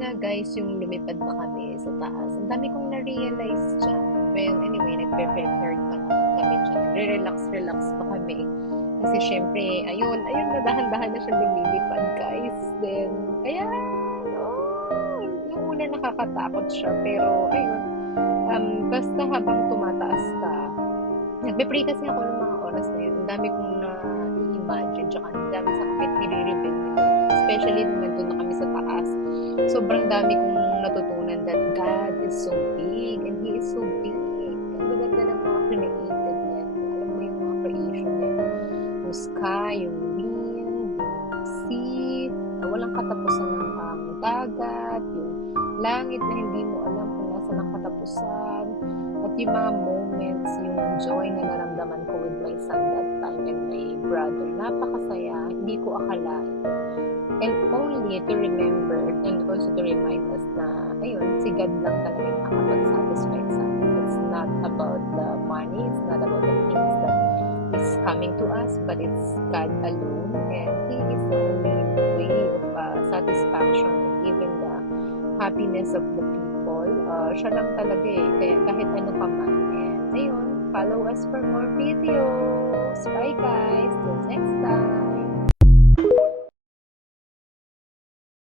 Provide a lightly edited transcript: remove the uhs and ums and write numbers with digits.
nga guys, yung lumipad na kami sa taas, ang dami kong na-realize dyan. Well, anyway, nagpe-prepared pa naman kami dyan. Nagre-relax-relax pa kami. Kasi syempre, ayun, nadahan-dahan na siya lumilipad guys. Then, kaya, yung una nakakatakot siya. Pero, ayun, basta habang tumataas ka, nagbe-pray kasi ako ng mga oras na yun. Ang dami kong na-imagine, tsaka ang dami sa kapit nire-reveal ni Lord. Especially nung nandun na kami sa taas. Sobrang dami kong natutunan that God is so big and He is so big. Ang gaganda ng mga created niya. Alam mo yung mga creation niya. Yung sky, yung wind, yung sea, na walang katapusan ng dagat, yung langit na hindi mo alam kung nasa ng katapusan. At yung mga moments, yung joy na naramdaman ko with my son that time and my brother. Napakasaya. Hindi ko akalain. And only to remember and also to remind us na, ayun, si God lang talaga yung nakapag-satisfy sa atin. It's not about the money, it's not about the things that is coming to us, but it's God alone. And He is the only way of satisfaction and even the happiness of the people. Siya lang talaga eh, kaya kahit ano pa man. And ayun, follow us for more videos. Bye guys, till next time.